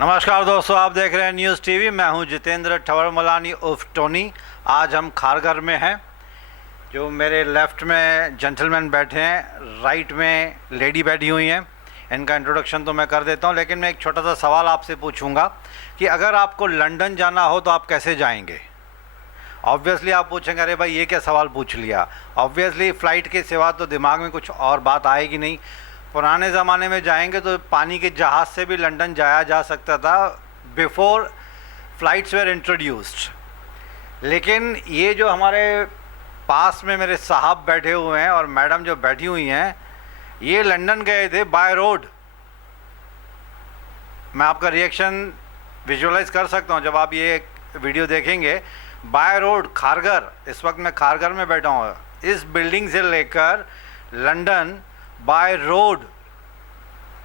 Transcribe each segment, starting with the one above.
नमस्कार दोस्तों, आप देख रहे हैं न्यूज़ टीवी। मैं हूं जितेंद्र ठवर मलानी उर्फ टोनी। आज हम खारघर में हैं। जो मेरे लेफ़्ट में जेंटलमैन बैठे हैं, राइट में लेडी बैठी हुई हैं। इनका इंट्रोडक्शन तो मैं कर देता हूं, लेकिन मैं एक छोटा सा सवाल आपसे पूछूंगा कि अगर आपको लंदन जाना हो तो आप कैसे जाएंगे। ऑब्वियसली आप पूछेंगे अरे भाई ये क्या सवाल पूछ लिया। ऑब्वियसली फ़्लाइट के सिवा तो दिमाग में कुछ और बात आएगी नहीं। पुराने ज़माने में जाएंगे तो पानी के जहाज़ से भी लंदन जाया जा सकता था, बिफोर फ्लाइट्स वेर इंट्रोड्यूस्ड। लेकिन ये जो हमारे पास में मेरे साहब बैठे हुए हैं और मैडम जो बैठी हुई हैं, ये लंदन गए थे बाय रोड। मैं आपका रिएक्शन विजुअलाइज कर सकता हूँ जब आप ये वीडियो देखेंगे। बाय रोड खारघर, इस वक्त मैं खारघर में बैठा हूँ। इस बिल्डिंग से लेकर लंदन बाय रोड,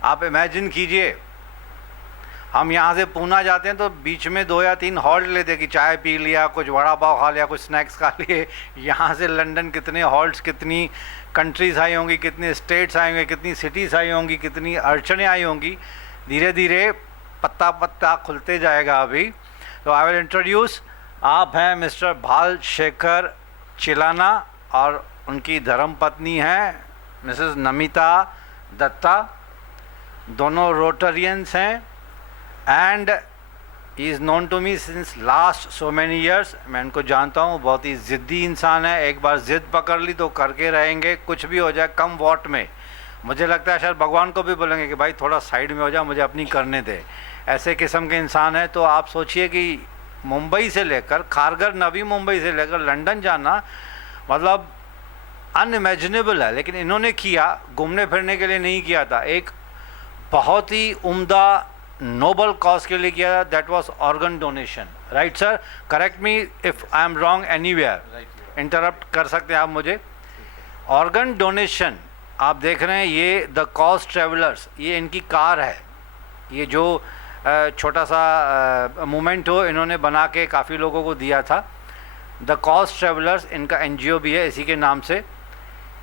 आप इमेजिन कीजिए। हम यहाँ से पूना जाते हैं तो बीच में 2 या 3 हॉल्ट लेते कि चाय पी लिया, कुछ वड़ा पाव खा लिया, कुछ स्नैक्स खा लिए। यहाँ से लंदन कितने हॉल्ट्स, कितनी कंट्रीज़ आई होंगी, कितने स्टेट्स आए होंगे, कितनी सिटीज़ आई होंगी, कितनी अड़चनें आई होंगी। धीरे धीरे पत्ता पत्ता खुलते जाएगा अभी। तो आई विल इंट्रोड्यूस, आप हैं मिस्टर भाल शेखर चिलाना और उनकी धर्मपत्नी हैं मिसेस नमिता दत्ता। दोनों रोटरियंस हैं and he is known to me since last so many years. मैं इनको जानता हूँ, बहुत ही ज़िद्दी इंसान है। एक बार ज़िद पकड़ ली तो करके रहेंगे, कुछ भी हो जाए कम वॉट में। मुझे लगता है शायद भगवान को भी बोलेंगे कि भाई थोड़ा साइड में हो जाए, मुझे अपनी करने दे। ऐसे किस्म के इंसान है। तो आप सोचिए कि मुंबई से लेकर खारघर, नवी मुंबई से लेकर लंदन जाना मतलब अनइमेजिनेबल है। लेकिन इन्होंने किया, घूमने फिरने के लिए नहीं किया था, एक बहुत ही उम्दा नोबल कॉज के लिए किया। That was organ donation. Right sir, correct me if I am wrong anywhere, interrupt कर सकते हैं आप मुझे। ऑर्गन डोनेशन आप देख रहे हैं, ये द कॉज ट्रेवलर्स, ये इनकी कार है। ये जो छोटा सा मूवमेंट हो इन्होंने बना के काफ़ी लोगों को दिया था। द कॉज ट्रेवलर्स इनका NGO भी है इसी के नाम से।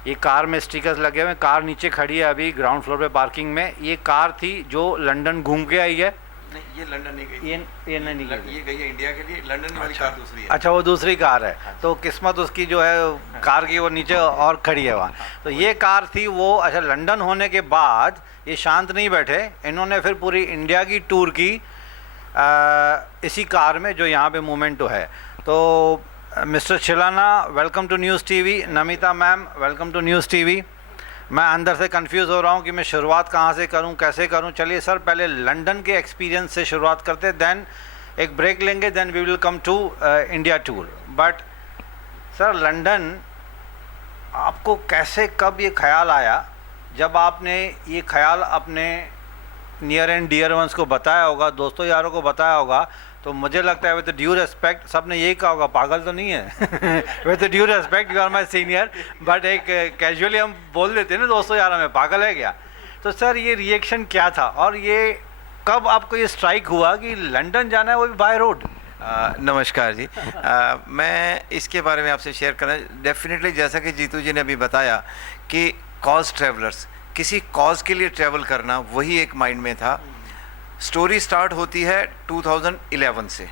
ये कार में स्टिकर्स लगे हुए हैं। कार नीचे खड़ी है अभी ग्राउंड फ्लोर पे पार्किंग में। ये कार थी जो लंदन घूम के आई है। नहीं, ये लंदन नहीं गई। ये नहीं गई, ये गई है इंडिया के लिए। लंदन वाली कार दूसरी है। अच्छा, वो दूसरी कार है। तो किस्मत उसकी जो है कार की, वो नीचे और खड़ी है वहाँ। तो ये कार थी वो। अच्छा, लंदन होने के बाद ये शांत नहीं बैठे, इन्होंने फिर पूरी इंडिया की टूर की इसी कार में जो यहाँ पे मोमेंटो है। तो mister Chilana, welcome to news TV. Namita ma'am, welcome to news TV. मैं अंदर से कंफ्यूज हो रहा हूँ कि मैं शुरुआत कहाँ से करूँ, कैसे करूँ। चलिए सर, पहले लंदन के एक्सपीरियंस से शुरुआत करते, देन एक ब्रेक लेंगे, then we will come to India tour. But sir, London आपको कैसे, कब ये ख्याल आया? जब आपने ये ख्याल अपने नियर एंड डियर वंस को बताया होगा, दोस्तों यारों को बताया होगा, तो मुझे लगता है विद ड्यू रेस्पेक्ट सब ने यही कहा होगा पागल तो नहीं है। With due respect, you are my senior, but एक कैजुअली हम बोल देते हैं ना दोस्तों यारों में, पागल है क्या। तो सर ये रिएक्शन क्या था और ये कब आपको ये स्ट्राइक हुआ कि लंदन जाना है, वो भी बाय रोड? नमस्कार जी। मैं इसके बारे में आपसे शेयर करना डेफिनेटली, जैसा कि जीतू जी ने अभी बताया कि कॉज ट्रेवलर्स, किसी कॉज के लिए ट्रैवल करना, वही एक माइंड में था। स्टोरी स्टार्ट होती है 2011 से।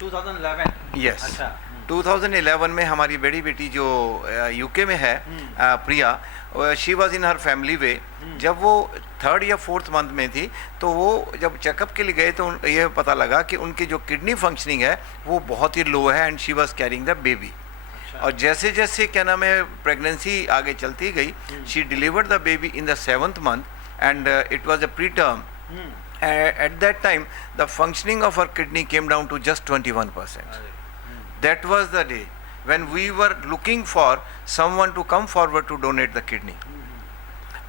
2011? यस। अच्छा। 2011 में हमारी बड़ी बेटी जो यूके में है, Priya, she was in her family way. जब वो 3rd या 4th मंथ में थी तो वो जब चेकअप के लिए गए तो ये पता लगा कि उनकी जो किडनी फंक्शनिंग है वो बहुत ही लो है and she was carrying the baby. और जैसे जैसे क्या नाम है प्रेगनेंसी आगे चलती गई, she delivered the baby in the 7th month and it was a pre term. At that time the functioning of her kidney came down to just 21%. That was the day when we were looking for someone to come forward to donate the kidney,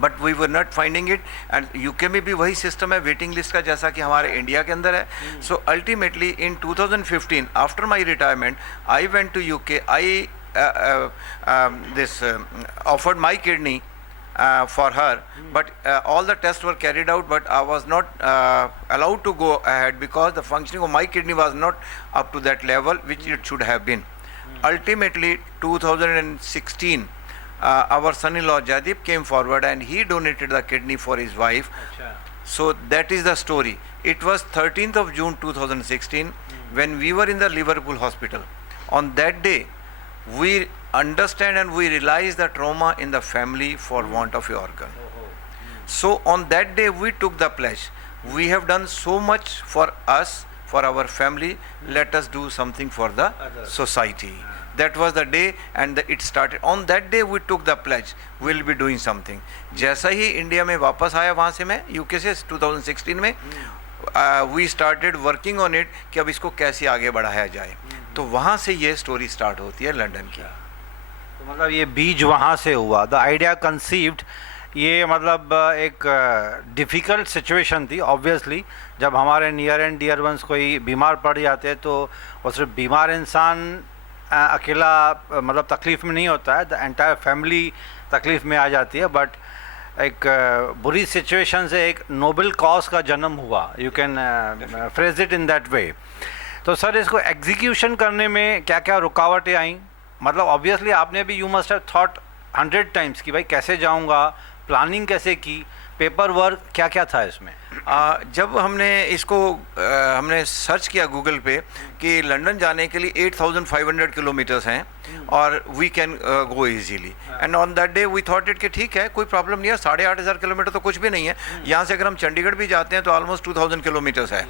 but we were not finding it. And UK में भी वही system है waiting list का, जैसा कि हमारे India के अंदर है। So ultimately in 2015 after my retirement I went to UK. Offered my kidney for her, but all the tests were carried out, but I was not allowed to go ahead because the functioning of my kidney was not up to that level which it should have been. Ultimately 2016 our son-in-law Jadip came forward and he donated the kidney for his wife. So that is the story. It was 13th of June 2016 when we were in the Liverpool hospital. On that day, we understand and we realize the trauma in the family for want of a organ. So on that day we took the pledge. We have done so much for us, for our family, let us do something for the society. That was the day and it started. On that day we took the pledge, we will be doing something. जैसा ही India में वापस आया वहाँ से मैं UK से 2016 में, we started working on it कि अब इसको कैसे आगे बढ़ाया जाए. तो वहाँ से ये स्टोरी स्टार्ट होती है लंदन की. तो मतलब ये बीज वहाँ से हुआ, द आइडिया कंसीव्ड. ये मतलब एक डिफ़िकल्ट सिचुएशन थी ऑब्वियसली. जब हमारे नियर एंड डियर वंस कोई बीमार पड़ जाते हैं तो वो सिर्फ बीमार इंसान अकेला मतलब तकलीफ़ में नहीं होता है, द एंटायर फैमिली तकलीफ़ में आ जाती है. बट एक बुरी सिचुएशन से एक नोबल कॉज का जन्म हुआ, you can phrase it in that way. तो सर इसको एग्जीक्यूशन करने में क्या क्या रुकावटें आई? मतलब ऑब्वियसली आपने भी, you must have thought 100 times कि भाई कैसे जाऊंगा, प्लानिंग कैसे की, पेपर वर्क क्या क्या था इसमें? जब हमने इसको हमने सर्च किया गूगल पे कि लंदन जाने के लिए 8500 किलोमीटर्स हैं और we can go easily. And on that day we thought it कि ठीक है, कोई प्रॉब्लम नहीं है, 8500 किलोमीटर तो कुछ भी नहीं है. यहाँ से अगर हम चंडीगढ़ भी जाते हैं तो ऑलमोस्ट 2000 किलोमीटर्स है.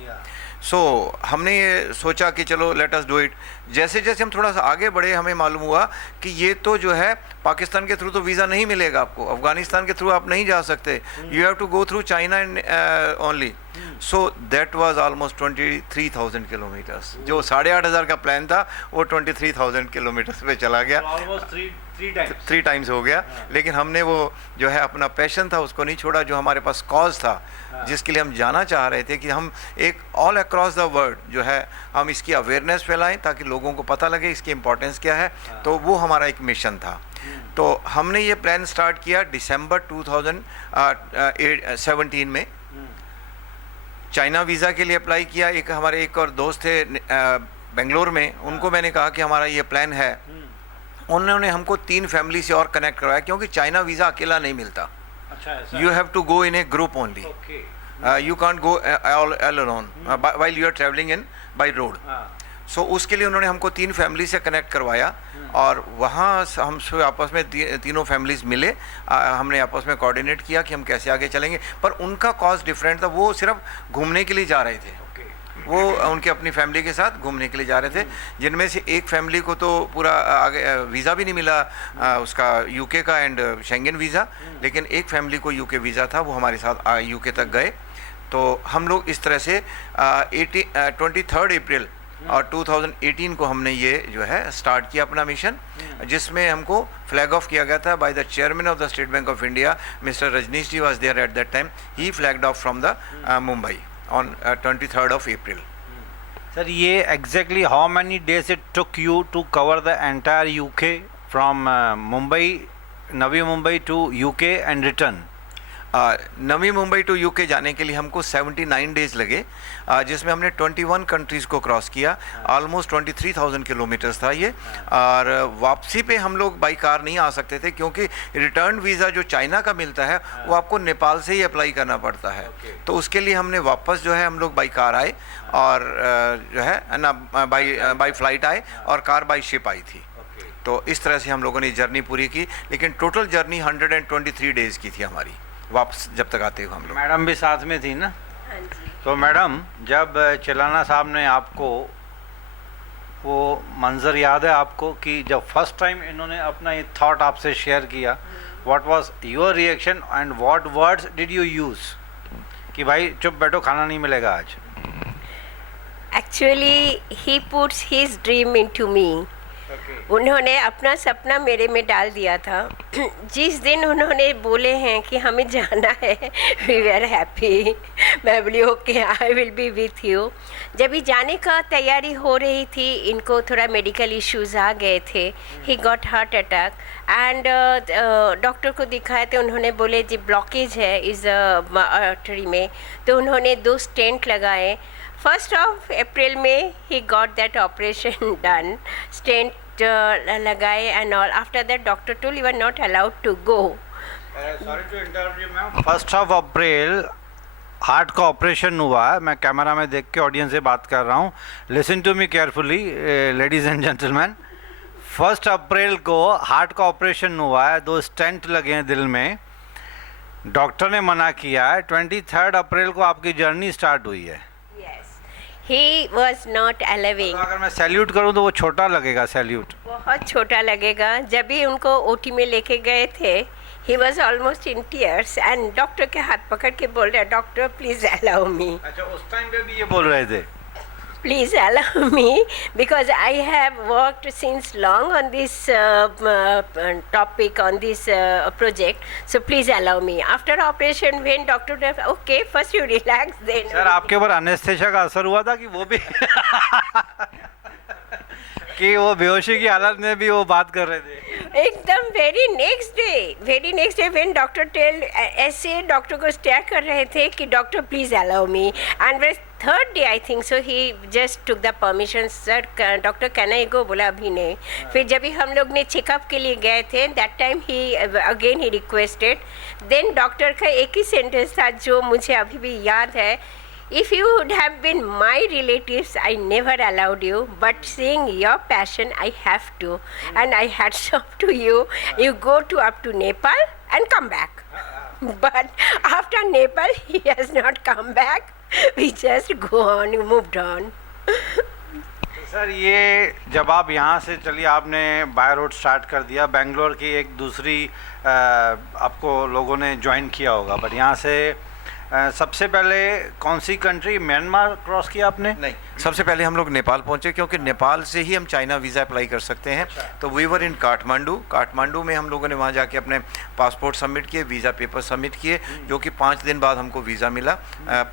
सो हमने ये सोचा कि चलो लेट अस डू इट. जैसे जैसे हम थोड़ा सा आगे बढ़े हमें मालूम हुआ कि ये तो जो है पाकिस्तान के थ्रू तो वीज़ा नहीं मिलेगा आपको, अफ़गानिस्तान के थ्रू आप नहीं जा सकते, you have to go through China and only. So that was almost 23,000 kilometres. जो 8,500 का प्लान था वो 23,000 किलोमीटर्स पे चला गया. थ्री टाइम्स हो गया. लेकिन हमने वो जो है अपना पैशन था उसको नहीं छोड़ा, जो हमारे पास कॉज था जिसके लिए हम जाना चाह रहे थे कि हम एक ऑल अक्रॉस द वर्ल्ड जो है हम इसकी अवेयरनेस फैलाएं ताकि लोगों को पता लगे इसकी इम्पोर्टेंस क्या है. तो वो हमारा एक मिशन था. तो हमने ये प्लान स्टार्ट किया दिसंबर 2017 में. चाइना वीज़ा के लिए अप्लाई किया. एक हमारे एक और दोस्त थे बेंगलोर में, उनको मैंने कहा कि हमारा ये प्लान है. उन्होंने हमको 3 फैमिली से और कनेक्ट करवाया क्योंकि चाइना वीज़ा अकेला नहीं मिलता. You have to go in a group only. You can't go all alone while you are travelling in by road. So उसके लिए उन्होंने हमको 3 फैमिली से कनेक्ट करवाया और वहाँ हम सब आपस में तीनों फैमिलीज़ मिले. हमने आपस में कोऑर्डिनेट किया कि हम कैसे आगे चलेंगे. पर उनका कॉज डिफरेंट था. वो सिर्फ घूमने के लिए जा रहे थे. वो उनके अपनी फैमिली के साथ घूमने के लिए जा रहे थे, जिनमें से एक फैमिली को तो पूरा आगे वीज़ा भी नहीं मिला उसका यूके का एंड शेंगन वीज़ा. लेकिन एक फैमिली को यूके वीज़ा था, वो हमारे साथ यूके तक गए. तो हम लोग इस तरह से 23 अप्रैल और 2018 को हमने ये जो है स्टार्ट किया अपना मिशन, जिसमें हमको फ्लैग ऑफ किया गया था by the chairman of the State Bank of India, mister Rajneesh ji was there at that time. He flagged off from the Mumbai on 23rd of April. Sir, ये exactly how many days it took you to cover the entire UK from Mumbai, Navi Mumbai to UK and return? Navi Mumbai to UK जाने के लिए हमको 79 days लगे, जिसमें हमने 21 countries को cross किया. ऑलमोस्ट 23,000 किलोमीटर्स था ये. और वापसी पे हम लोग बाई कार नहीं आ सकते थे क्योंकि रिटर्न वीज़ा जो चाइना का मिलता है वो आपको नेपाल से ही अप्लाई करना पड़ता है. तो उसके लिए हमने वापस जो है हम लोग बाई कार आए और जो है ना बाई फ्लाइट आए और कार बाई शिप आई थी. तो इस तरह से हम लोगों ने जर्नी पूरी की. लेकिन टोटल जर्नी 123 डेज़ की थी हमारी वापस जब तक आते हो हम लोग. मैडम भी साथ में थी ना? हाँ जी. तो मैडम जब चिलाना साहब ने आपको वो मंज़र याद है आपको कि जब फर्स्ट टाइम इन्होंने अपना ये थॉट आपसे शेयर किया, what was your reaction and what words did you use कि भाई चुप बैठो खाना नहीं मिलेगा आज? Actually he puts his dream into me. उन्होंने अपना सपना मेरे में डाल दिया था. जिस दिन उन्होंने बोले हैं कि हमें जाना है, वी वर हैप्पी. मैं बोली okay, I will B with you. जब ये जाने का तैयारी हो रही थी, इनको थोड़ा मेडिकल इश्यूज आ गए थे. He got heart attack and doctor को दिखाए तो उन्होंने बोले जी ब्लॉकेज है इस आर्टरी में. तो उन्होंने 2 स्टेंट लगाए. 1st of April में he got that operation done. Stent लगाए and all. After that doctor told you are not allowed to go. Sorry to interrupt you, ma'am. 1st of April heart का operation हुआ है, मैं camera में देख के audience से बात कर रहा हूँ, listen to me carefully ladies and gentleman. 1 अप्रैल को हार्ट का ऑपरेशन हुआ है, 2 स्टेंट लगे हैं दिल में, डॉक्टर ने मना किया है। 23 अप्रैल को आपकी जर्नी स्टार्ट हुई है। He was not allowing. तो अगर मैं सैल्यूट करूं तो वो छोटा लगेगा, सैल्यूट बहुत छोटा लगेगा। जब भी उनको ओटी में लेके गए थे, he was almost in tears and doctor के हाथ पकड़ के बोल रहा है, डॉक्टर प्लीज अलाउ मी। अच्छा, उस टाइम पे भी ये बोल रहे थे Please allow me because I have worked since long on this topic, on this project. So please allow me. After operation, when doctor said, okay, first you relax, then. Sir आपके ऊपर anaesthesia का असर हुआ था कि वो भी कि वो बेहोशी की हालत में भी वो बात कर रहे थे? एकदम very next day when doctor tell ऐसे डॉक्टर को स्टेयर कर रहे थे कि doctor please allow me, and third day I think so he just took the permission, sir doctor can I go, बोला अभी नहीं। फिर जब भी हम लोग ने चेकअप के लिए गए थे, that time he again he requested, then doctor का एक ही सेंटेंस था जो मुझे अभी भी याद है, if you would have been my relatives, I never allowed you, but seeing your passion, I have to, and I hats off to you. You go to up to Nepal and come back. But after Nepal, he has not come back. We just go on, moved on. Sir ये जब आप यहाँ से चलिए, आपने by road start कर दिया, बेंगलोर की एक दूसरी आपको लोगों ने ज्वाइन किया होगा, बट यहाँ से सबसे पहले कौन सी कंट्री, म्यांमार क्रॉस किया आपने? नहीं, सबसे पहले हम लोग नेपाल पहुंचे, क्योंकि नेपाल से ही हम चाइना वीज़ा अप्लाई कर सकते हैं। तो वी वर इन काठमांडू में हम लोगों ने वहां जाके अपने पासपोर्ट सबमिट किए, वीज़ा पेपर सबमिट किए, जो कि 5 दिन बाद हमको वीज़ा मिला।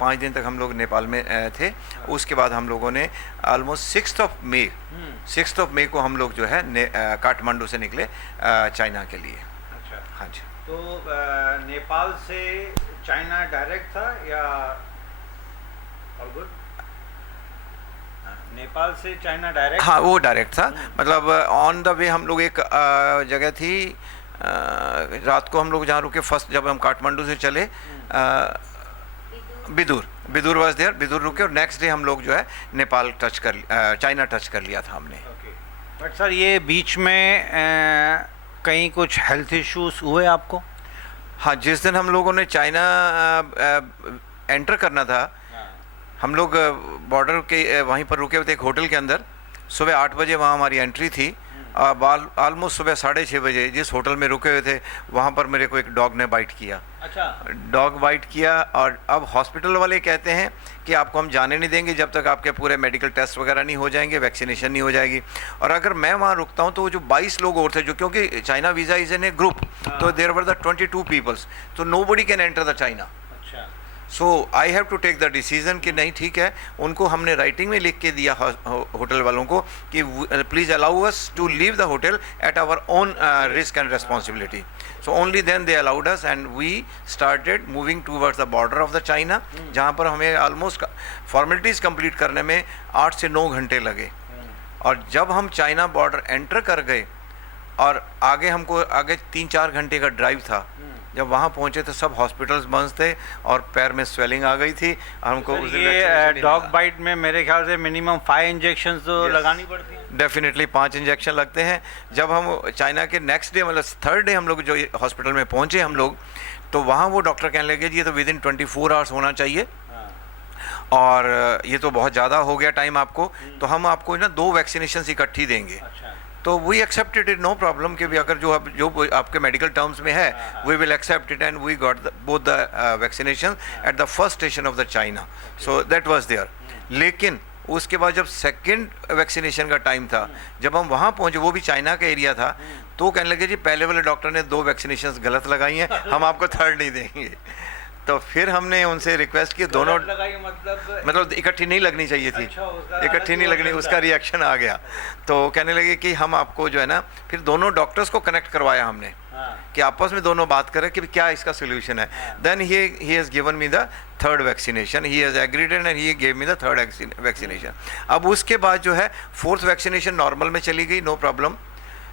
5 दिन तक हम लोग नेपाल में थे। उसके बाद हम लोगों ने ऑलमोस्ट 6 ऑफ मई को हम लोग जो है काठमांडू से निकले चाइना के लिए। अच्छा, हाँ जी। तो नेपाल से चाइना डायरेक्ट था या ऑल गुड? नेपाल से चाइना डायरेक्ट? हाँ, वो डायरेक्ट था। मतलब ऑन द वे हम लोग एक जगह थी, रात को हम लोग जहाँ रुके फर्स्ट, जब हम काठमांडू से चले, बिदूर वाज देयर, बिदूर रुके, और नेक्स्ट डे हम लोग जो है नेपाल चाइना टच कर लिया था हमने। बट सर ये बीच में कहीं कुछ हेल्थ इश्यूज हुए आपको? हाँ, जिस दिन हम लोगों ने चाइना एंटर करना था, हम लोग बॉर्डर के वहीं पर रुके हुए थे एक होटल के अंदर। सुबह 8 बजे वहाँ हमारी एंट्री थी। ऑलमोस्ट सुबह 6:30 बजे जिस होटल में रुके हुए थे, वहाँ पर मेरे को एक डॉग ने बाइट किया। अच्छा, डॉग बाइट किया, और अब हॉस्पिटल वाले कहते हैं कि आपको हम जाने नहीं देंगे जब तक आपके पूरे मेडिकल टेस्ट वगैरह नहीं हो जाएंगे, वैक्सीनेशन नहीं हो जाएगी। और अगर मैं वहाँ रुकता हूँ तो वो जो 22 लोग और थे, जो क्योंकि China visa is in a group, तो देयर वर द 22 पीपल्स, तो nobody can enter the China. So I have to take the decision कि नहीं, ठीक है। उनको हमने राइटिंग में लिख के दिया होटल वालों को कि please allow us to leave the hotel at our own risk and responsibility. So only then they allowed us and we started moving towards the border of the China, जहाँ पर हमें ऑलमोस्ट फॉर्मेलिटीज़ कंप्लीट करने में 8 से 9 घंटे लगे। और जब हम चाइना बॉर्डर एंटर कर गए, और आगे 3-4 घंटे का ड्राइव था, जब वहाँ पहुँचे तो सब हॉस्पिटल्स बंद थे और पैर में स्वेलिंग आ गई थी। हमको ये डॉग बाइट में मेरे ख्याल से मिनिमम 5 इंजेक्शन तो लगानी पड़ती हैं। डेफिनेटली 5 इंजेक्शन लगते हैं। जब हम चाइना के नेक्स्ट डे, मतलब 3rd डे हम लोग जो हॉस्पिटल में पहुँचे हम लोग, तो वहाँ वो डॉक्टर कहने लगे जी ये तो विदिन 24 आवर्स होना चाहिए, और ये तो बहुत ज़्यादा हो गया टाइम आपको, तो हम आपको ना 2 वैक्सीनेशन इकट्ठी देंगे। तो we accepted it, no problem, कि भी अगर जो आपके मेडिकल टर्म्स में है, we will accept it, and we got both the vaccination at the first station of the China. So that was there. लेकिन उसके बाद जब सेकंड वैक्सीनेशन का टाइम था, जब हम वहाँ पहुँचे, वो भी चाइना का एरिया था, तो कहने लगे जी पहले वाले डॉक्टर ने 2 वैक्सीनेशन गलत लगाई हैं, हम आपको 3rd नहीं देंगे। तो फिर हमने उनसे रिक्वेस्ट की, दोनों मतलब इकट्ठी नहीं लगनी चाहिए थी। अच्छा, इकट्ठी नहीं लगनी, उसका रिएक्शन आ गया। तो कहने लगे कि हम आपको जो है ना, फिर दोनों डॉक्टर्स को कनेक्ट करवाया हमने कि आपस में दोनों बात करें कि क्या इसका सोल्यूशन है। Then he has given me the 3rd vaccination, he has agreed and he gave me the 3rd vaccination. अब उसके बाद जो है 4th वैक्सीनेशन नॉर्मल में चली गई, नो प्रॉब्लम।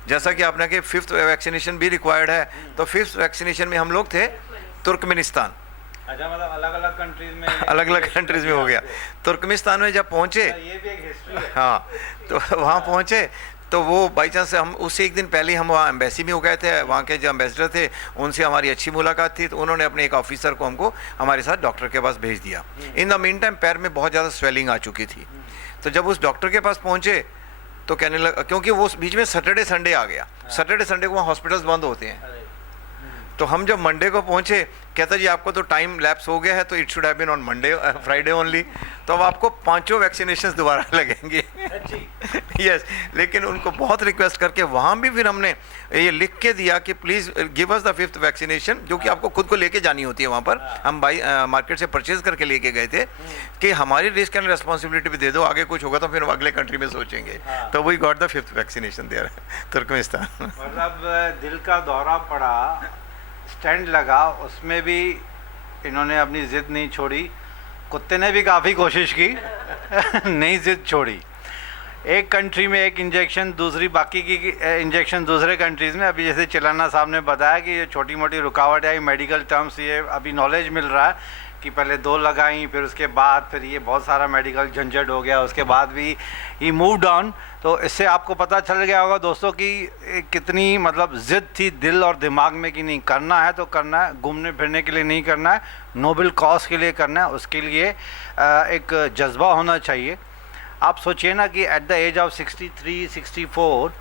जैसा कि आपने कि 5th वैक्सीनेशन भी रिक्वायर्ड है, तो 5th वैक्सीनेशन में हम लोग थे तुर्कमेनिस्तान। अच्छा, मतलब अलग अलग कंट्रीज में अलग अलग कंट्रीज में हो गया। तुर्कमेनिस्तान में जब पहुँचे, ये भी एक हिस्ट्री है। हाँ, तो वहाँ पहुँचे तो वो बाई चांस हम उससे एक दिन पहले हम वहाँ एम्बेसी में हो गए थे, वहाँ के जो एम्बेसडर थे उनसे हमारी अच्छी मुलाकात थी, तो उन्होंने अपने एक ऑफिसर को हमको हमारे साथ डॉक्टर के पास भेज दिया। इन द मीन टाइम पैर में बहुत ज़्यादा स्वेलिंग आ चुकी थी। तो जब उस डॉक्टर के पास पहुँचे तो कहने लगा, क्योंकि वो बीच में सैटरडे संडे आ गया, सैटरडे संडे को वहाँ हॉस्पिटल्स बंद होते हैं। तो हम जब मंडे को पहुँचे, कहता जी आपको तो टाइम लैप्स हो गया है, तो it should have been on Monday Friday only, तो अब आपको 5 वैक्सीनेशन दोबारा लगेंगे। यस, लेकिन उनको बहुत रिक्वेस्ट करके वहाँ भी फिर हमने ये लिख के दिया कि please give us the 5th vaccination, जो कि आपको खुद को लेके जानी होती है वहाँ पर। हम मार्केट से परचेज करके लेके गए थे कि हमारी रिस्क एंड रिस्पॉन्सिबिलिटी भी दे दो, आगे कुछ होगा तो फिर अगले कंट्री में सोचेंगे। तो we got the 5th vaccination there, Turkmenistan. मतलब दिल का दौरा पड़ा, स्टैंड लगा, उसमें भी इन्होंने अपनी ज़िद नहीं छोड़ी, कुत्ते ने भी काफ़ी कोशिश की नहीं ज़िद छोड़ी। एक कंट्री में एक इंजेक्शन, दूसरी बाकी की इंजेक्शन दूसरे कंट्रीज़ में। अभी जैसे चिलाना साहब ने बताया कि ये छोटी मोटी रुकावट है, मेडिकल टर्म्स, ये अभी नॉलेज मिल रहा है कि पहले 2 लगाई, फिर उसके बाद फिर ये बहुत सारा मेडिकल झंझट हो गया, उसके बाद भी ही मूव्ड ऑन। तो इससे आपको पता चल गया होगा दोस्तों कि कितनी मतलब ज़िद थी दिल और दिमाग में कि नहीं, करना है तो करना है, घूमने फिरने के लिए नहीं करना है, नोबल कॉज के लिए करना है, उसके लिए एक जज्बा होना चाहिए। आप सोचिए ना कि एट द एज ऑफ 63, 64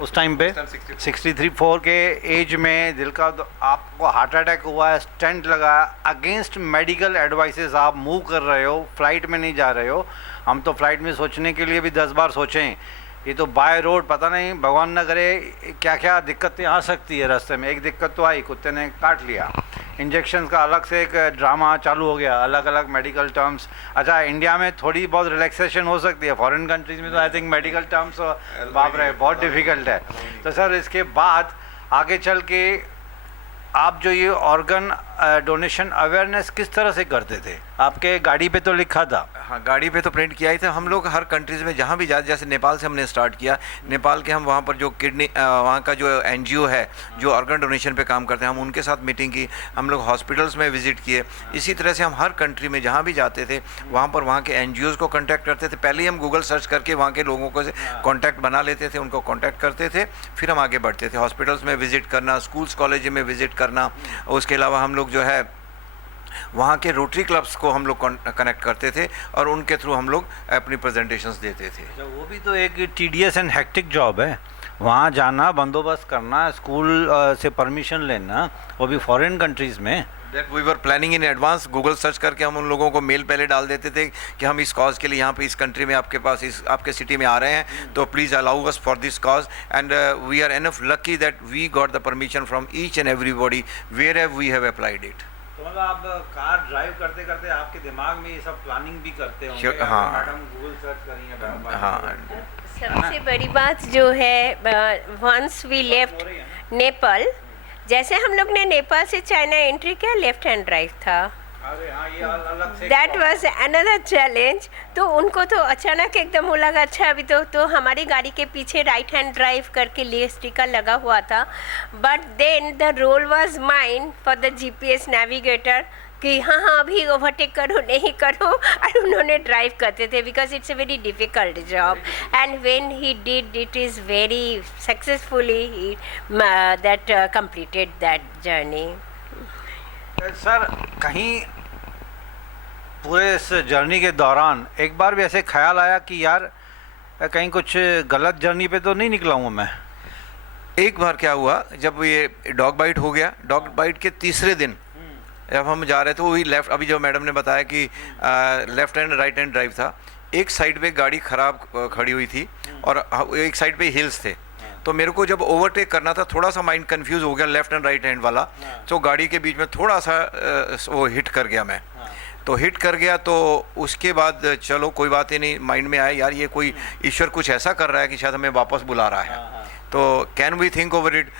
उस टाइम पे 63-4 के एज में दिल का आपको हार्ट अटैक हुआ है, स्टेंट लगा, अगेंस्ट मेडिकल एडवाइसेस आप मूव कर रहे हो, फ्लाइट में नहीं जा रहे हो। हम तो फ्लाइट में सोचने के लिए भी 10 बार सोचें, ये तो बाय रोड पता नहीं भगवान न करे क्या क्या दिक्कतें आ सकती है रास्ते में। एक दिक्कत तो आई, कुत्ते ने काट लिया, इंजेक्शन का अलग से एक ड्रामा चालू हो गया, अलग अलग मेडिकल टर्म्स। अच्छा, इंडिया में थोड़ी बहुत रिलैक्सेशन हो सकती है, फॉरेन कंट्रीज़ में तो आई थिंक मेडिकल टर्म्स बाप रे बहुत डिफ़िकल्ट है। तो सर इसके बाद आगे चल के आप जो ये ऑर्गन डोनेशन अवेयरनेस किस तरह से करते थे? आपके गाड़ी पे तो लिखा था। हाँ, गाड़ी पे तो प्रिंट किया ही था। हम लोग हर कंट्रीज़ में जहाँ भी जाते, जैसे नेपाल से हमने स्टार्ट किया, नेपाल के हम वहाँ पर जो किडनी वहाँ का जो एनजीओ है जो ऑर्गन डोनेशन पे काम करते हैं, हम उनके साथ मीटिंग की, हम लोग हॉस्पिटल्स में विजिट किए। इसी तरह से हम हर कंट्री में जहाँ भी जाते थे वहाँ पर वहाँ के एनजीओज़ को कॉन्टैक्ट करते थे। पहले ही हम गूगल सर्च करके वहाँ के लोगों को कॉन्टैक्ट बना लेते थे, उनको कॉन्टैक्ट करते थे, फिर हम आगे बढ़ते थे। हॉस्पिटल्स में विजिट करना, स्कूल्स कॉलेज में विजिट करना, उसके अलावा हम लोग जो है वहाँ के रोटरी क्लब्स को हम लोग कनेक्ट करते थे और उनके थ्रू हम लोग अपनी प्रेजेंटेशंस देते थे। वो भी तो एक टीडियस एंड हेक्टिक जॉब है, वहाँ जाना, बंदोबस्त करना, स्कूल से परमिशन लेना, वो भी फॉरेन कंट्रीज़ में। That we were planning in advance. Google search करके हम उन लोगों को मेल पहले डाल देते थे कि हम इस कॉज के लिए यहाँ पे इस कंट्री में आपके पास इस आपके सिटी में आ रहे हैं, तो please allow us for this cause, and we are enough lucky that we got the permission from each and everybody where have we have applied it. तो मतलब आप कार ड्राइव करते करते आपके दिमाग में ये सब प्लानिंग भी करते होंगे? हाँ, मैडम गूगल सर्च करेंगे। हाँ, सबसे बड़ी बात जो है, वंस वी लेफ्ट नेपाल, जैसे हम लोग ने नेपाल से चाइना एंट्री किया, लेफ्ट हैंड ड्राइव था। अरे हाँ, ये अलग say that was another challenge. तो उनको तो अचानक एकदम वो लगा, अच्छा अभी तो हमारी गाड़ी के पीछे राइट हैंड ड्राइव करके लिए स्टिकर लगा हुआ था, but then the role was mine for the GPS navigator कि हाँ हाँ अभी ओवरटेक करो, नहीं करो, और उन्होंने ड्राइव करते थे, because it's a very difficult job, and when he did it is very successfully that completed that journey. Sir कहीं पूरे इस जर्नी के दौरान एक बार भी ऐसे ख्याल आया कि यार कहीं कुछ गलत जर्नी पे तो नहीं निकला हूँ मैं? एक बार क्या हुआ, जब ये डॉग बाइट हो गया, डॉग बाइट के तीसरे दिन जब हम जा रहे थे, वही लेफ्ट, अभी जो मैडम ने बताया कि left hand right hand drive था, एक साइड पे गाड़ी ख़राब खड़ी हुई थी और एक साइड पे हिल्स थे, तो मेरे को जब ओवरटेक करना था थोड़ा सा माइंड कंफ्यूज हो गया लेफ्ट एंड राइट हैंड वाला, तो गाड़ी के बीच में थोड़ा सा वो हिट कर गया मैं, तो हिट कर गया। तो उसके बाद चलो कोई बात ही नहीं, माइंड में आया यार ये कोई ईश्वर कुछ ऐसा कर रहा है कि शायद हमें वापस बुला रहा है, तो can we think over it.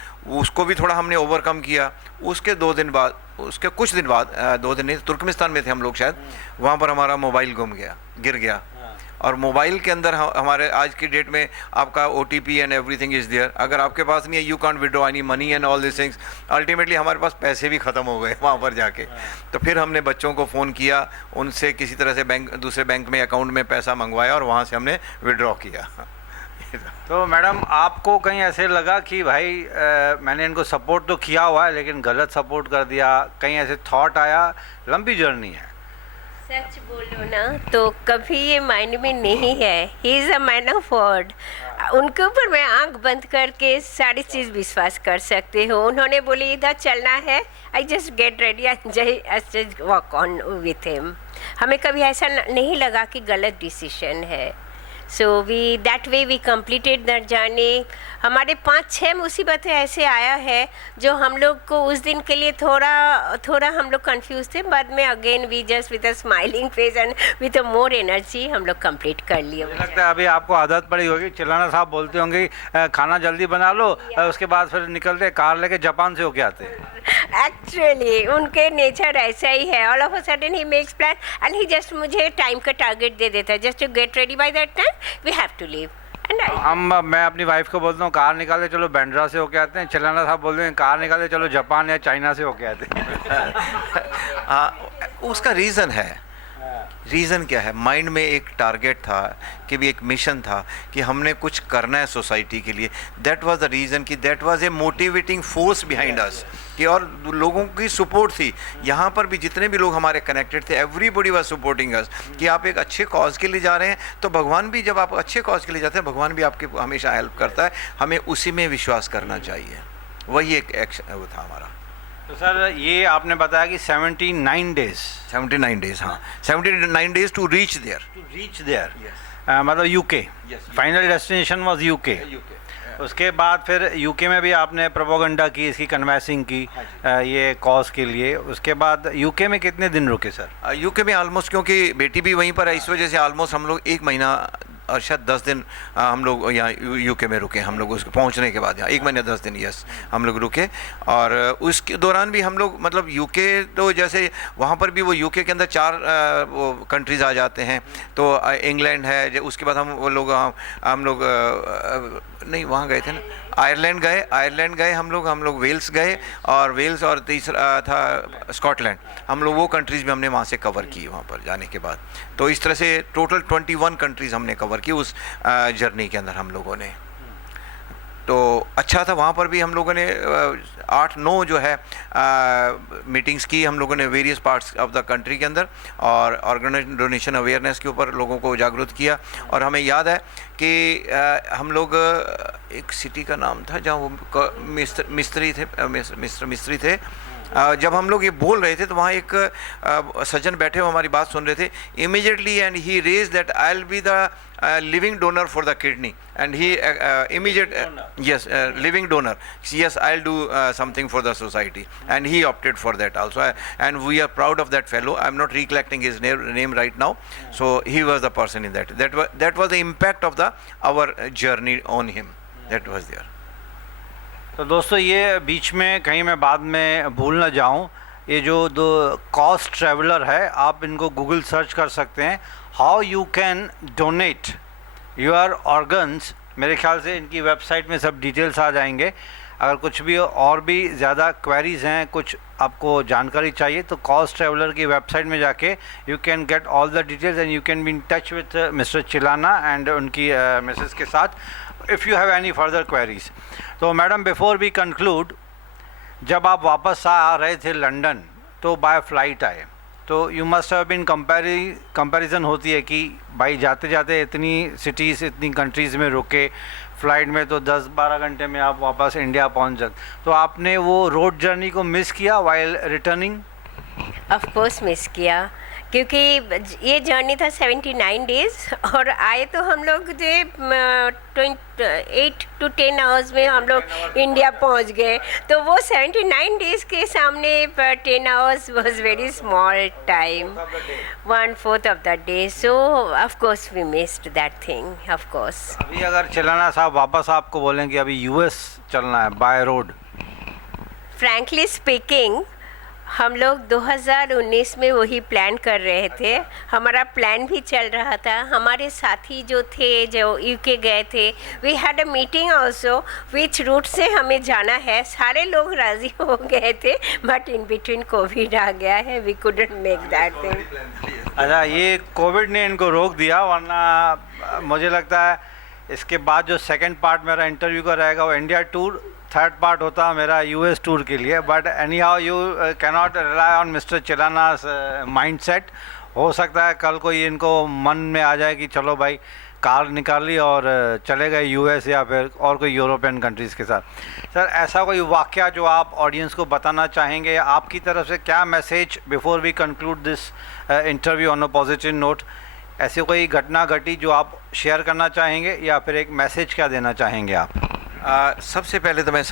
उसको भी थोड़ा हमने ओवरकम किया। उसके 2 दिन बाद, उसके कुछ दिन बाद, 2 दिन नहीं, तुर्कमेनिस्तान में थे हम लोग शायद, वहाँ पर हमारा मोबाइल गुम गया, गिर गया, और मोबाइल के अंदर हमारे आज की डेट में आपका OTP and everything is there. अगर आपके पास नहीं है, you can't withdraw any money and all this things. Ultimately हमारे पास पैसे भी ख़त्म हो गए वहाँ पर जाके। तो फिर हमने बच्चों को फ़ोन किया, उनसे किसी तरह से दूसरे बैंक में अकाउंट में पैसा मंगवाया और वहाँ से हमने विड्रॉ किया। तो मैडम आपको कहीं ऐसे लगा कि भाई मैंने इनको सपोर्ट तो किया हुआ है लेकिन गलत सपोर्ट कर दिया, कहीं ऐसे थॉट आया? लंबी जर्नी है। सच बोलो ना तो कभी ये माइंड में नहीं है। He is a man of word. उनके ऊपर मैं आंख बंद करके सारी चीज़ विश्वास कर सकती हूँ। उन्होंने बोली इधर चलना है, I just get ready and just walk on with him. हमें कभी ऐसा नहीं लगा कि गलत डिसीजन है। So we that way we completed that journey. हमारे 5-6 मुसीबतें ऐसे आया है जो हम लोग को उस दिन के लिए थोड़ा हम लोग कंफ्यूज थे। बाद में again we just with a smiling face and with a more energy हम लोग कंप्लीट कर लिए। मुझे लगता है अभी आपको आदत पड़ी होगी। चिलाना साहब बोलते होंगे खाना जल्दी बना लो, उसके बाद फिर निकलते कार लेके जापान से होके आते हैं। एक्चुअली उनके नेचर ऐसा ही है। All of a sudden he makes plan and he just मुझे टाइम का टारगेट दे देता है, just to get ready by that time we have to leave. मैं अपनी वाइफ को बोलता हूँ कार निकाले चलो बैंड्रा से होके आते हैं, चिलाना साहब बोलते हैं कार निकाले चलो जापान या चाइना से होके आते हैं। उसका रीज़न है। रीज़न क्या है? माइंड में एक टारगेट था कि भी एक मिशन था कि हमने कुछ करना है सोसाइटी के लिए। दैट वाज द रीज़न कि that was a motivating force behind us कि और लोगों की सपोर्ट थी। यहाँ पर भी जितने भी लोग हमारे कनेक्टेड थे, एवरीबॉडी वाज सपोर्टिंग अस कि आप एक अच्छे कॉज के लिए जा रहे हैं। तो भगवान भी, जब आप अच्छे कॉज के लिए जाते हैं, भगवान भी आपकी हमेशा हेल्प करता है। हमें उसी में विश्वास करना चाहिए। वही एक एक्शन वो था हमारा। तो सर ये आपने बताया कि 79 डेज, 79 डेज, हाँ 79 डेज टू रीच देयर। मतलब UK, final destination was UK. उसके बाद फिर यूके में भी आपने प्रोपोगंडा की, इसकी कन्वेंसिंग की ये कॉज के लिए। उसके बाद यूके में कितने दिन रुके सर? यूके में ऑलमोस्ट, क्योंकि बेटी भी वहीं पर है, इस वजह से ऑलमोस्ट हम लोग 1 महीना और शायद 10 दिन हम लोग यहाँ यूके में रुके। हम लोग उसके पहुँचने के बाद यहाँ 1 महीना 10 दिन यस हम लोग रुके। और उसके दौरान भी हम लोग मतलब यूके, तो जैसे वहाँ पर भी वो यूके के अंदर 4 वो कंट्रीज़ आ जाते हैं। तो इंग्लैंड है, उसके बाद हम लोग नहीं वहाँ गए थे ना, आयरलैंड गए हम लोग वेल्स गए, और वेल्स और तीसरा था स्कॉटलैंड। हम लोग वो कंट्रीज़ भी हमने वहाँ से कवर की वहाँ पर जाने के बाद। तो इस तरह से टोटल 21 कंट्रीज़ हमने कवर की उस जर्नी के अंदर हम लोगों ने। तो अच्छा था, वहाँ पर भी हम लोगों ने 8-9 जो है मीटिंग्स की हम लोगों ने various parts of the country के अंदर, और ऑर्गेनाइज डोनेशन अवेयरनेस के ऊपर लोगों को जागरूक किया। और हमें याद है कि हम लोग एक सिटी का नाम था जहाँ वो मिस्त्री थे। जब हम लोग ये बोल रहे थे तो वहाँ एक सज्जन बैठे हुए हमारी बात सुन रहे थे। Immediately and he raise that I will be the living donor for the kidney, and he living donor, yes, I'll do something for the society, and he opted for that also, and we are proud of that fellow. I'm not recollecting his name right now. So he was the person in that was the impact of our journey on him that was there. तो दोस्तों ये बीच में कहीं मैं बाद में भूल ना जाऊं, ये जो 2 कॉस्ट ट्रैवलर है, आप इनको गूगल सर्च कर सकते हैं, how you can donate your organs. मेरे ख्याल से इनकी वेबसाइट में सब डिटेल्स आ जाएंगे। अगर कुछ भी और भी ज़्यादा क्वेरीज़ हैं, कुछ आपको जानकारी चाहिए, तो कॉस्ट ट्रैवलर की वेबसाइट में जाके you can get all the details and you can be in touch with mister Chilana and उनकी मिसेस के साथ if you have any further queries. तो मैडम बिफोर वी कंक्लूड, जब आप वापस आ रहे थे लंदन तो बाय फ्लाइट आए, तो you must have been comparison होती है कि भाई जाते जाते इतनी सिटीज़ इतनी कंट्रीज़ में रुके, फ़्लाइट में तो 10-12 घंटे में आप वापस इंडिया पहुंच जाते, तो आपने वो रोड जर्नी को मिस किया while returning? Of course miss किया, क्योंकि ये जर्नी था 79 डेज़ और आए तो हम लोग जो 8 to 10 आवर्स में हम लोग इंडिया पहुंच गए। तो वो 79 डेज़ के सामने 10 hours was very small time, 1/4 of the day. So of course we missed that thing of course. अभी अगर चिलाना साहब वापस आपको बोलें कि अभी US चलना है बाय रोड, फ्रैंकली स्पीकिंग हम लोग 2019 में वही प्लान कर रहे थे। हमारा प्लान भी चल रहा था। हमारे साथी जो थे जो यूके गए थे, we had a meeting also which route से हमें जाना है। सारे लोग राज़ी हो गए थे, बट इन बिटवीन कोविड आ गया है, we couldn't make that thing. अच्छा, ये कोविड ने इनको रोक दिया, वरना मुझे लगता है इसके बाद जो सेकंड पार्ट मेरा इंटरव्यू का रहेगा वो इंडिया टूर, थर्ड पार्ट होता मेरा यूएस टूर के लिए। But anyhow you cannot rely on mister Chilana's mindset. हो सकता है कल कोई इनको मन में आ जाए कि चलो भाई कार निकाल ली और चले गए यूएस या फिर और कोई यूरोपियन कंट्रीज़ के साथ। सर, ऐसा कोई वाक़या जो आप ऑडियंस को बताना चाहेंगे, आपकी तरफ से क्या message before we conclude this interview on a positive note, ऐसी कोई घटना घटी जो आप शेयर करना चाहेंगे या फिर एक मैसेज क्या देना चाहेंगे आप? सबसे पहले तो मैं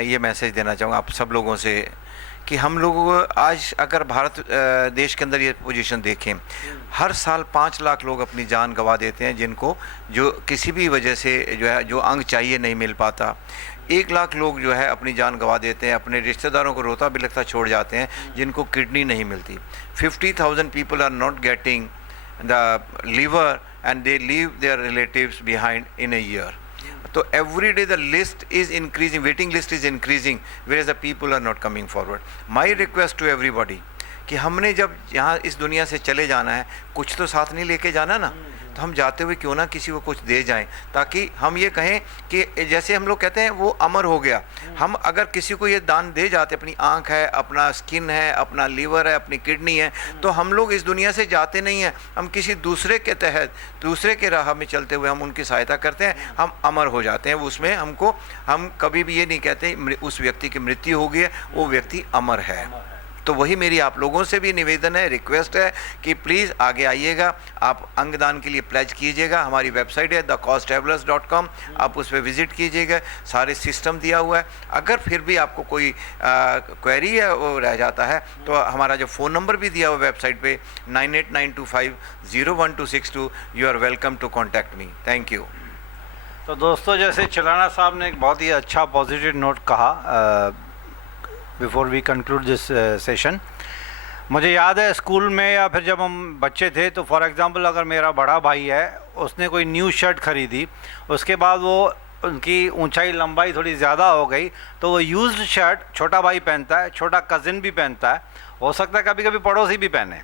ये मैसेज देना चाहूँगा आप सब लोगों से कि हम लोग आज अगर भारत देश के अंदर ये पोजीशन देखें, हर साल 5 लाख लोग अपनी जान गंवा देते हैं जिनको जो किसी भी वजह से जो है जो अंग चाहिए नहीं मिल पाता। 1 लाख लोग जो है अपनी जान गंवा देते हैं, अपने रिश्तेदारों को रोता बिलखता छोड़ जाते हैं जिनको किडनी नहीं मिलती। 50,000 people are not getting the liver and they leave their relatives behind in a year. So every day the list is increasing, waiting list is increasing, whereas the people are not coming forward. My request to everybody कि हमने जब यहाँ इस दुनिया से चले जाना है, कुछ तो साथ नहीं लेके जाना ना, तो हम जाते हुए क्यों ना किसी को कुछ दे जाएं, ताकि हम ये कहें कि जैसे हम लोग कहते हैं वो अमर हो गया। हम अगर किसी को ये दान दे जाते, अपनी आँख है, अपना स्किन है, अपना लीवर है, अपनी किडनी है, तो हम लोग इस दुनिया से जाते नहीं हैं, हम किसी दूसरे के तहत, दूसरे के राह में चलते हुए हम उनकी सहायता करते हैं, हम अमर हो जाते हैं। उसमें हम कभी भी ये नहीं कहते उस व्यक्ति की मृत्यु हो गई है, वो व्यक्ति अमर है। तो वही मेरी आप लोगों से भी निवेदन है, रिक्वेस्ट है कि प्लीज़ आगे आइएगा, आप अंगदान के लिए प्लेज कीजिएगा। हमारी वेबसाइट है thecausetravelers.com, आप उस पर विज़िट कीजिएगा, सारे सिस्टम दिया हुआ है। अगर फिर भी आपको कोई क्वेरी है वो रह जाता है तो हमारा जो फ़ोन नंबर भी दिया हुआ वेबसाइट पे 9892501262, you are welcome to contact me. Thank you. तो दोस्तों, जैसे चिलाना साहब ने एक बहुत ही अच्छा पॉजिटिव नोट कहा before we conclude this session. मुझे याद है स्कूल में या फिर जब हम बच्चे थे तो फॉर एग्जांपल अगर मेरा बड़ा भाई है, उसने कोई न्यू शर्ट ख़रीदी, उसके बाद वो उनकी ऊंचाई लंबाई थोड़ी ज़्यादा हो गई तो वो यूज्ड शर्ट छोटा भाई पहनता है, छोटा कज़िन भी पहनता है, हो सकता है कभी कभी पड़ोसी भी पहने।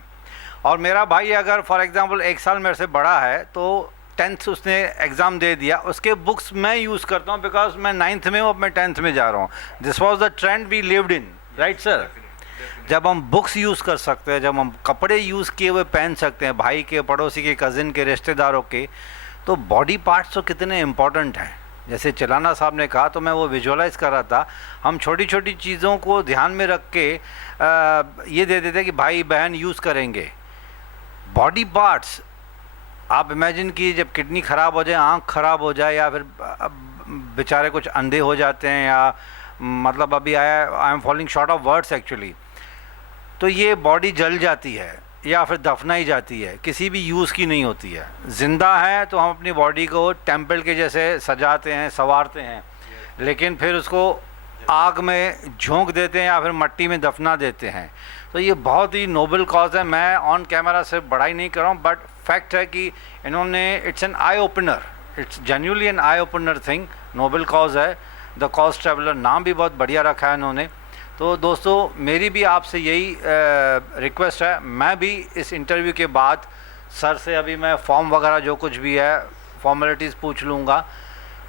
और मेरा भाई अगर फॉर एग्ज़ाम्पल 1 साल मेरे से बड़ा है तो 10th उसने एग्ज़ाम दे दिया, उसके बुक्स मैं यूज़ करता हूँ बिकॉज मैं 9th में हूँ, अब मैं 10th में जा रहा हूँ। This was the trend we lived in, right sir? जब हम बुक्स यूज़ कर सकते हैं, जब हम कपड़े यूज़ किए हुए पहन सकते हैं, भाई के, पड़ोसी के, कज़िन के, रिश्तेदारों के, तो बॉडी पार्ट्स तो कितने इम्पॉर्टेंट हैं। जैसे चिलाना साहब ने कहा तो मैं वो विजुअलाइज़ कर रहा था, हम छोटी छोटी चीज़ों को ध्यान में रख के ये दे देते कि भाई बहन यूज़ करेंगे। बॉडी पार्ट्स आप इमेजिन कीजिए, जब किडनी ख़राब हो जाए, आँख ख़राब हो जाए, या फिर बेचारे कुछ अंधे हो जाते हैं, या मतलब अभी I am falling short of words actually, तो ये बॉडी जल जाती है या फिर दफनाई जाती है, किसी भी यूज़ की नहीं होती है। ज़िंदा है तो हम अपनी बॉडी को टेम्पल के जैसे सजाते हैं, संवारते हैं, लेकिन फिर उसको आग में झोंक देते हैं या फिर मट्टी में दफना देते हैं। तो ये बहुत ही नोबल कॉज है। मैं ऑन कैमरा से बड़ाई नहीं कर रहा हूँ, बट फैक्ट है कि इन्होंने, it's an eye opener, it's genuinely an eye opener thing, noble cause है। द कॉज ट्रैवलर नाम भी बहुत बढ़िया रखा है इन्होंने। तो दोस्तों, मेरी भी आपसे यही रिक्वेस्ट है, मैं भी इस इंटरव्यू के बाद सर से अभी मैं फॉर्म वगैरह जो कुछ भी है फॉर्मेलिटीज़ पूछ लूँगा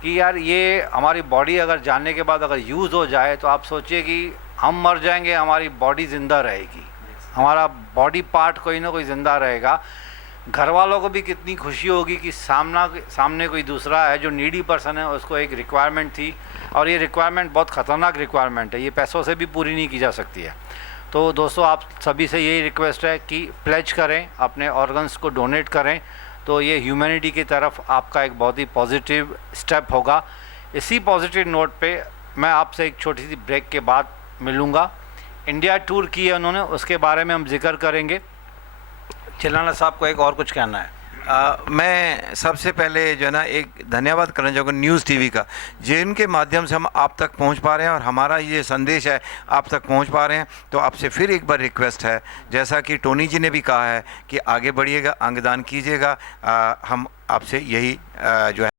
कि यार ये हमारी बॉडी अगर जानने के बाद अगर यूज़ हो जाए तो आप सोचिए कि हम मर जाएंगे, हमारी बॉडी ज़िंदा रहेगी, हमारा बॉडी पार्ट कोई ना कोई ज़िंदा रहेगा। घर वालों को भी कितनी खुशी होगी कि सामने कोई दूसरा है जो नीडी पर्सन है, उसको एक रिक्वायरमेंट थी, और ये रिक्वायरमेंट बहुत ख़तरनाक रिक्वायरमेंट है, ये पैसों से भी पूरी नहीं की जा सकती है। तो दोस्तों, आप सभी से यही रिक्वेस्ट है कि प्लेज करें, अपने ऑर्गन्स को डोनेट करें, तो ये ह्यूमैनिटी की तरफ आपका एक बहुत ही पॉजिटिव स्टेप होगा। इसी पॉजिटिव नोट पे मैं आपसे एक छोटी सी ब्रेक के बाद मिलूँगा। इंडिया टूर की है उन्होंने, उसके बारे में हम जिक्र करेंगे। चिलाना साहब को एक और कुछ कहना है? मैं सबसे पहले जो है ना एक धन्यवाद करना चाहूँगा न्यूज़ टीवी का, जिनके माध्यम से हम आप तक पहुंच पा रहे हैं और हमारा ये संदेश है आप तक पहुंच पा रहे हैं। तो आपसे फिर एक बार रिक्वेस्ट है, जैसा कि टोनी जी ने भी कहा है कि आगे बढ़िएगा, अंगदान कीजिएगा। हम आपसे यही जो है